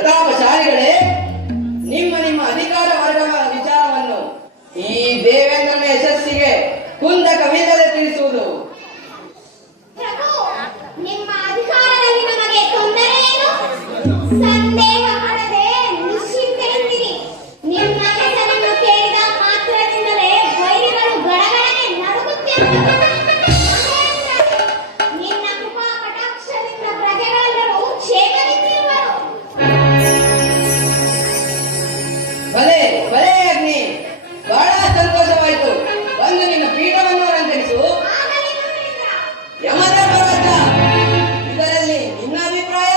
ಪ್ರತಾಪಶಾಲಿಗಳೇ, ನಿಮ್ಮ ನಿಮ್ಮ ಅಧಿಕಾರ ವರ್ಗಗಳ ವಿಚಾರವನ್ನು ಈ ದೇವೇಂದ್ರನ ಯಶಸ್ಸಿಗೆ ಕುಂದಕವಿಲ್ಲದೆ ತಿಳಿಸುವುದು. ನಿಮ್ಮ ಅಧಿಕಾರದಲ್ಲಿ ನಮಗೆ ತೊಂದರೆ ಏನು? ಸಂದೇಹ ಮಾಡದೆ ನಿಶ್ಚಿಂತೆಯಿಂದಿರಿ. ನಿಮ್ಮ ಹೆಸರನ್ನು ಕೇಳಿದ ಮಾತ್ರದಿಂದಲೇ ವೈರಿಗಳು ಗಡಗಡನೆ ನಡುಗುತ್ತಿರುವರು. ನಿನ್ನ ಕೃಪಾ ಕಟಾಕ್ಷದಿಂದ ಪ್ರಜೆಗಳೆಲ್ಲರೂ ಕ್ಷೇಮದಿಂದಿರುವರು. ಭಲೆ ಭಲೆ ಅಗ್ನಿ, ಬಹಳ ಸಂತೋಷವಾಯಿತು. ಬಂದು ನಿನ್ನ ಪೀಠವನ್ನು ಅಲಂಕರಿಸು. ಯಮಧರ್ಮರಾಜ, ಇದರಲ್ಲಿ ನಿನ್ನ ಅಭಿಪ್ರಾಯ?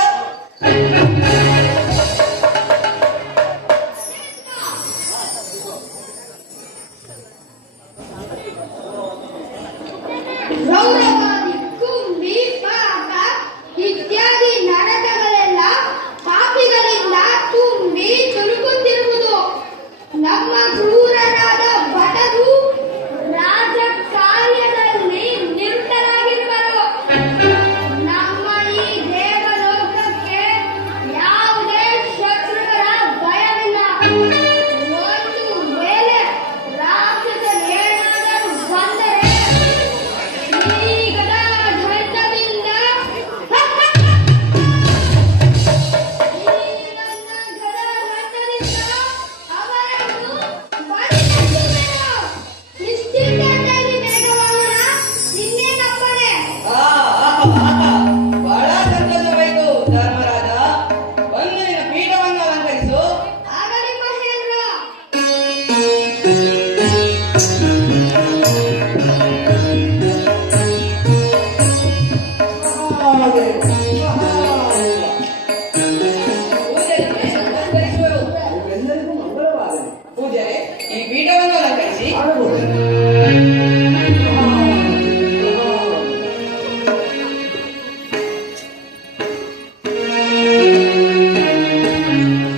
ರೌರವಾದಿ, ಕುಂಬಿ, ಪಾಕ ಇತ್ಯಾದಿ ನಾಟಕಗಳೆಲ್ಲ ಪಾಪಿಗಳಿಂದ ತುಂಬಿ ತುಳುಕುತ್ತಿರುವುದು. ನಮ್ಮ ಕ್ರೂರರಾದ ಭಟರು ರಾಜ ಕಾರ್ಯದಲ್ಲಿ ನಿರತರಾಗಿರುವರು. ನಮ್ಮ ಈ ದೇವಲೋಕಕ್ಕೆ ಯಾವುದೇ ಶತ್ರುಗಳ ಭಯವಿಲ್ಲ. ಒಂದು ವೇಳೆ ರಾಕ್ಷಸರೇನಾದರೂ ಬಂದರೆ ಈ ಗದಾಢ್ಯದಿಂದ ಅವರನ್ನು ಬಂಧಿಸುವೆನು. ನಿಶ್ಚಿಂತೆಯಲ್ಲಿ ಬೇಗವಾಗೋಣ. ಇನ್ನೇನಪ್ಪಣೆ? ಬಹಳ ಸಂತೋಷವಾಯಿತು ಧರ್ಮರಾಜ. ಬಂದು ನಿನ್ನ ಪೀಠವನ್ನು ಅಲಂಕರಿಸು. ಆಗಲಿ ಮಹೇಂದ್ರ. ಎಲ್ಲರಿಗೂ ಮಂಗಳವಾಗಲಿ. ಪೂಜಾರಿ, ಈ ಪೀಠವನ್ನು ಅಲಂಕರಿಸಿ.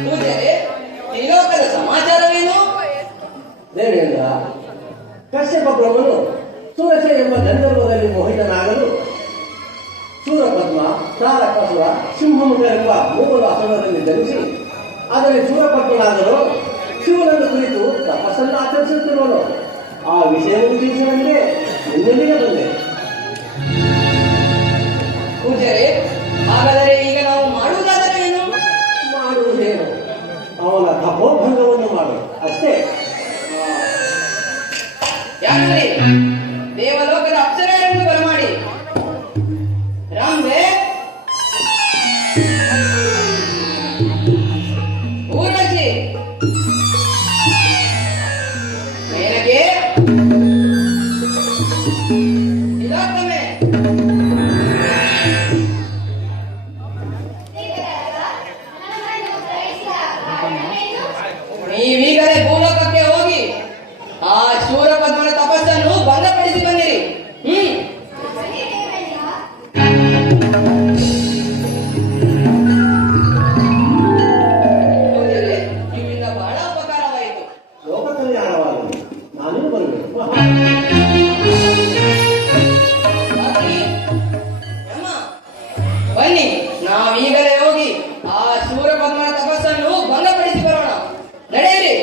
ಪೂಜಾರಿ, ಈ ಲೋಕದ ಸಮಾಚಾರವೇನು? ದೇವೇಂದ್ರ, ಕಶ್ಯಪ ಬ್ರಹ್ಮನು ಸುರಸೆ ಎಂಬ ಗಂಧರ್ವದಲ್ಲಿ ಮೋಹಿತನಾಗಲು ಸೂರಪದ್ಮ, ತಾರಕಾಸುರ, ಸಿಂಹಮುಖ ಎಂಬ ಮೂವರು ಅಸುರರಲ್ಲಿ ಜನಿಸಿ ಅದರಲ್ಲಿ ಸೂರಪದ್ಮನಾದರೂ ಶಿವನನ್ನು ಕುರಿತು ತಪಸ್ಸನ್ನು ಆಚರಿಸುತ್ತಿರುವನು. ಆ ವಿಷಯವನ್ನು ತಿಳಿಸುವಂತೆ ನಿನ್ನೆಲ್ಲಿಗೆ ಬಂದೆ. ಪೂಜಾರಿ, ಹಾಗಾದರೆ ಈಗ ನಾವು ಮಾಡುವುದಾದರೆ ಏನು? ಮಾಡುವುದೇನು? ಅವನ ತಪೋಭಂಗವನ್ನು ಮಾಡು ಅಷ್ಟೇ. ಯಾಕಂದ್ರೆ ದೇವಲೋಕದ ಅಪ್ಸರೆಯನ್ನು ಬರಮಾಡಿ ರಾಂಬೆ, ಊರ್ವಶಿ, ಮೇನಕೆ, ತಿಲೋತ್ತಮೆ, ನೀವೀಗಲೇ ಭೂಲೋಕಕ್ಕೆ ಹೋಗಿ ಆ ಶೂರಪದ್ಮನ ತಪಸ್ಸನ್ನು ಭಂಗಪಡಿಸಿ ಬನ್ನಿರಿ. ಪೂಜಾರಿ, ನಿಮ್ಮಿಂದ ಬಹಳ ಉಪಕಾರವಾಯಿತು. ಲೋಕ ಕಲ್ಯಾಣವಾಗಲಿ. ನಾನೂ ಬರಬೇಕು. ಅಗ್ನಿ, ಯಮ, ಬನ್ನಿ, ನಾವೀಗಲೇ ಹೋಗಿ ಆ ಶೂರಪದ್ಮನ ತಪಸ್ಸನ್ನು ಭಂಗಪಡಿಸಿ ಬರೋಣ. ನಡೆಯಿರಿ.